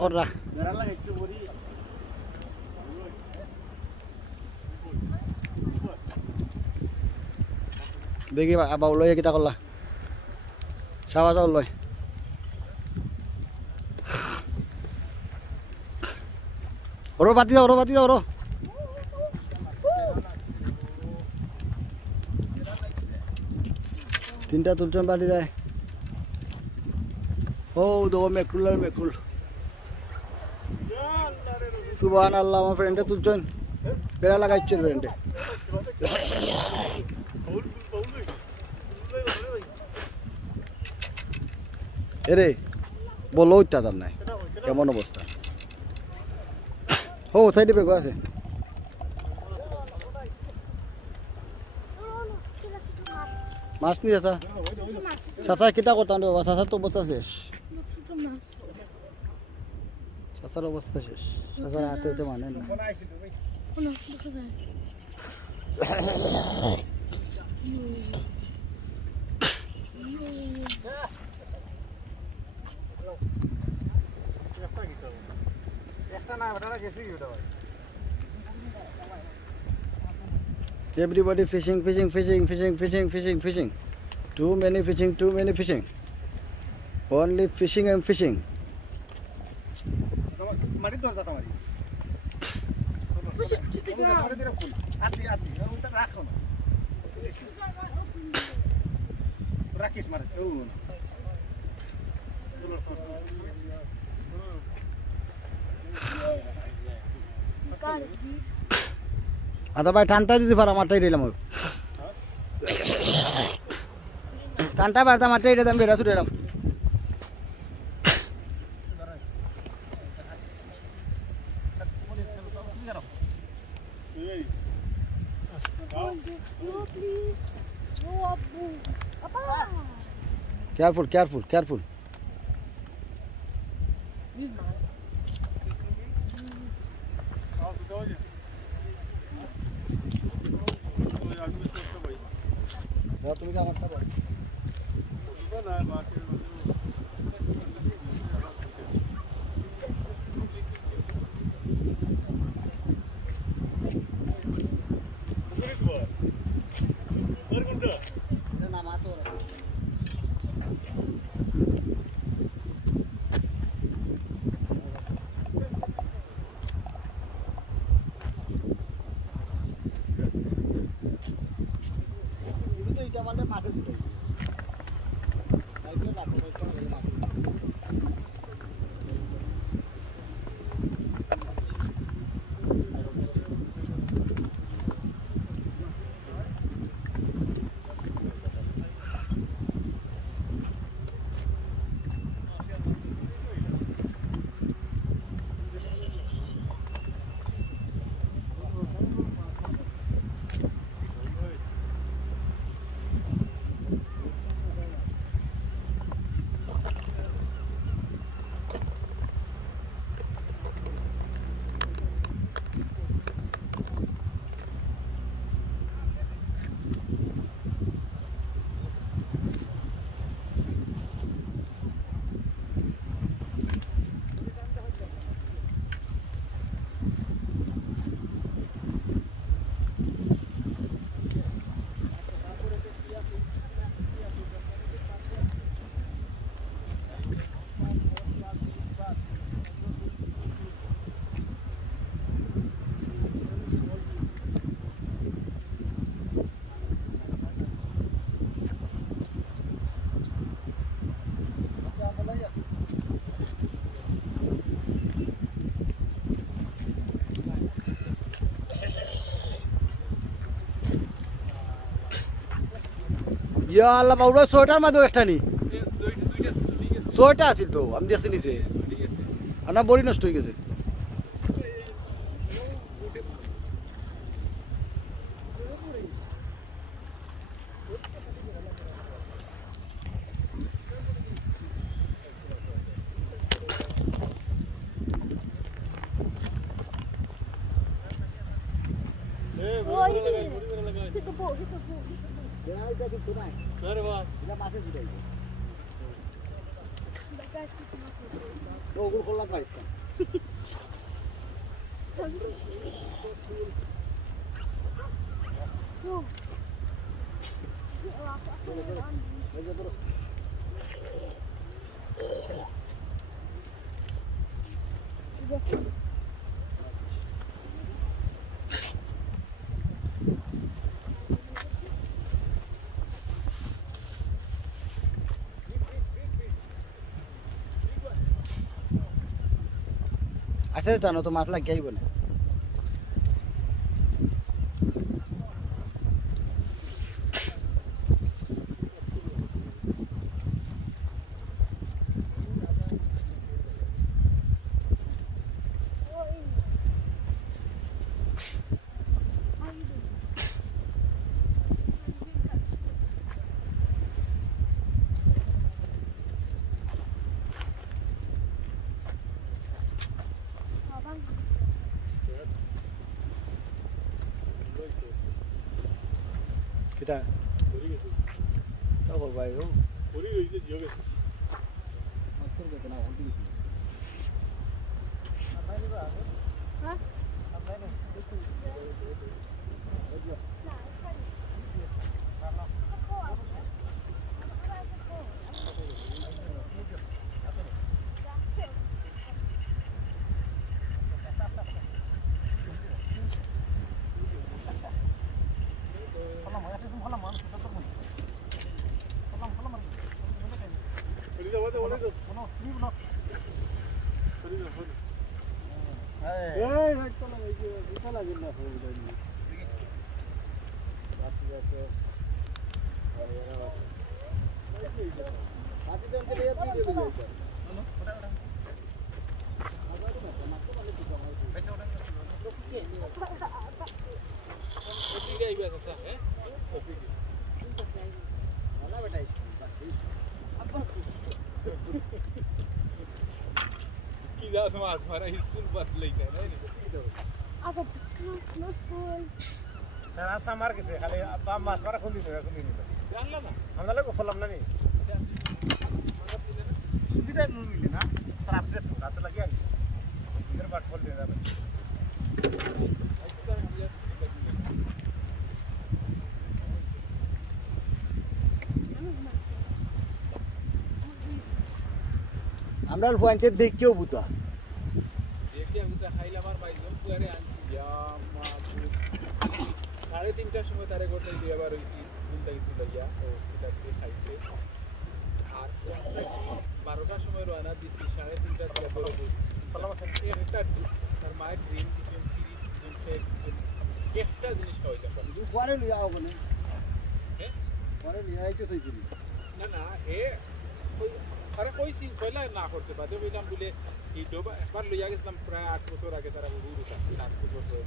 কররা দেখি আবার লই কিটা করলা সাবা যাও লই ওরো বাতি দাও ওরো তিনটা তুলছেন বাড়ি যায় ও দেখো মেকুল আর মেকুল সুবহানাল্লাহ আমার ফ্রেন্ডে তুলছেন বেড়া লাগাইছেন ফ্রেন্ডে এরে বলো ইত্যাদার নাই কেমন অবস্থা ও সাইডে বেগো আছে মাছ নিয়ে আসা চাচা কিতা করতাম রে বাবা চাচার তো অবস্থা শেষ চাচার অবস্থা শেষ চাচার হাতে হইতে মানে না Everybody fishing. Too many fishing. Only fishing and fishing. আদা ভাই ঠান্ডা যদি পার আমারটাই দিলাম ঠান্ডা পারতাম আমারটাই দিলাম বেড়া ছুটে এলাম careful তুমি কি আমারটা বল ইয়া আল্লাহ বাবুরা সোয়েটার মাঝে একটা নি সোয়েটার আছিল তো আমি দেখছি নিচে আপনার বড়ি নষ্ট হয়ে গেছে ওগুলো খোলা পাইতাম আছে জানো তো মাছ লাগিয়ে আইব না kita tahu baik oh puri itu juga motor ke kena onti apa ini Pak hah apa ini Mas, para school bus लेके ना नहीं अब no school sana samar के से खाली अब mas para खुली नहीं जान ला ना हम लोग को फलम नहीं सुविधा नहीं मिली ना ट्रैफिक रात लगे इधर बात खोल देना আমরা ফুয়াইতে দেখিও বুতা দেখিও বুতা খাইলা মার পাইলাম পুয়ারে আনছি ইয়া মা 3:30টার সময় তারে করতে দিয়ে আবার হইছি ঘুমটা গিয়ে লইয়া ও কিটা দিয়ে খাইছে আর একটা কি 12টার সময় রওনা দিছি 3:30টার দিকে বড় বই ফলাম আছে একটা তার মায়ের ড্রিম কিছু 30 জন থেকে একটা জিনিস খাওয়াইতাম তুমি পরে লিয়া হবে না হ্যাঁ পরে লিয়া আইতে চাইছি না না এ আরে কইছি কইলা না করতে বাদে কইলাম বলে এই ডোবা একবার লইয়া গেছিলাম প্রায় 8 বছর আগে তারা গুরুটা 7 বছর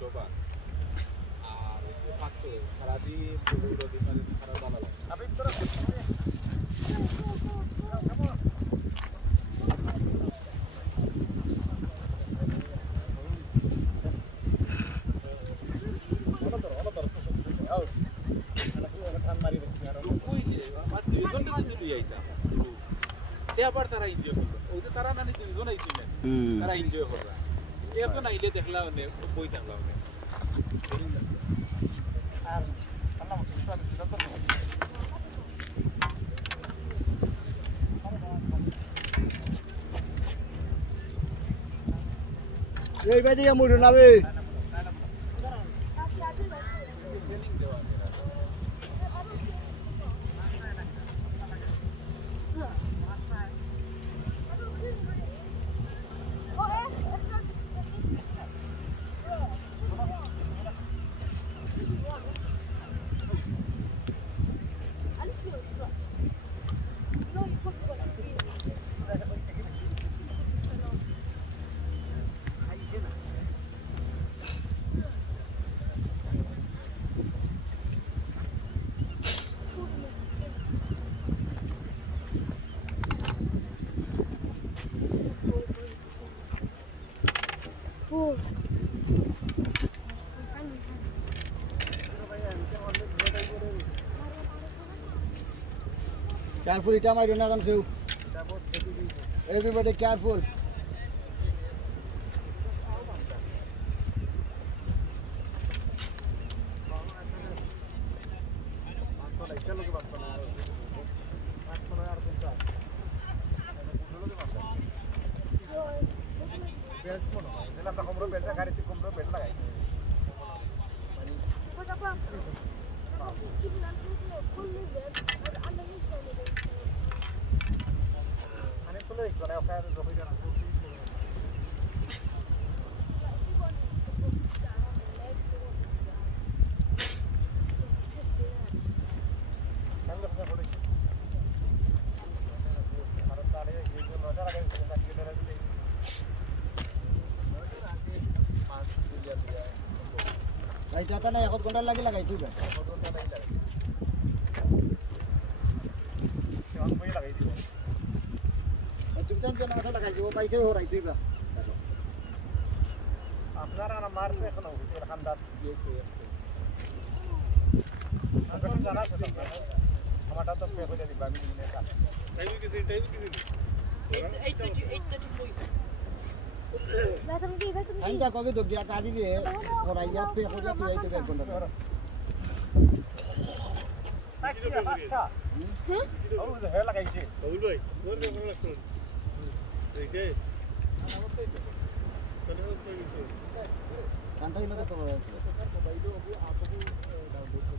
ডোবা আর থাকতো সারাদিন রোদে মানে খারাপ ভালো লাগে আপনি তোরা আবার তারা এনজয় করবে ওই যে তারা না নিতে জোনাই ছিল তারা এনজয় করবে এত না ইলে দেখলা মানে বই থাকলা মানে আর আল্লাহ সুবহানাহু ওয়া তাআলা এই বাদি আমুরু নাবে Careful, it am I don't know you. Everybody careful. I jata na yakot kondal lagi lagai tu ba. तुमचा जन असं लागायचं वो पैसे हो राहतोय बा. आपल्याला ना मारते का नाही ते खानदार कसं जाणार होतं टमाटा तर पे हो जाती बामी ने का टाइम किसी 8:34 ainda कोगे तो गया गाड़ी ले और आया पे हो जाती है तो बैठ बंद साइकिल फास्टा और उधर है लगाइছে বাবুল ভাই কোন কোন লাগছে ठीक है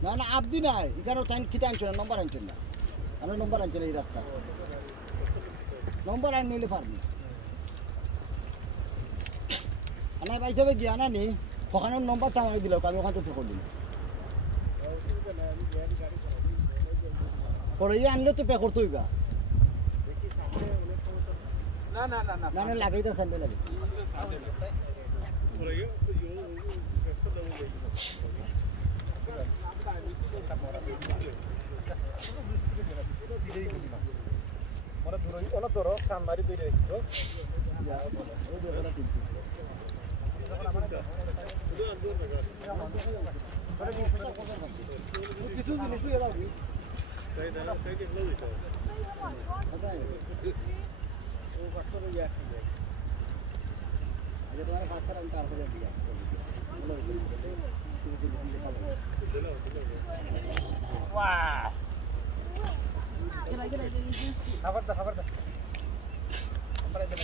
ना ना आप दी ना इकानो टाइम किता आंचो नंबर आंचो ना अनो नंबर आंचो এই রাস্তা नंबर आन নিলে পারবি আনা ভাই যাবে গিয়া না নি ওখানে নম্বরটা আমাকে দিলো আমি ওখান থেকে করলাম পরে আনলে তো পে করতে হইবা না না না না না না লাগাই তো স্যান্ডেল লাগে পরে ইও একটা দাও মোরা ধরো ওনা ধরো সামনে দিয়ে রেখো যা ওই দেখো তিনটি কিছু জিনিস নিয়ে যাবি তাই না তাই দেখলো এটা ও পাথর ইয়া আছে আগে তোমার পাথর আমি তারপরে দিয়া वाह खबर दे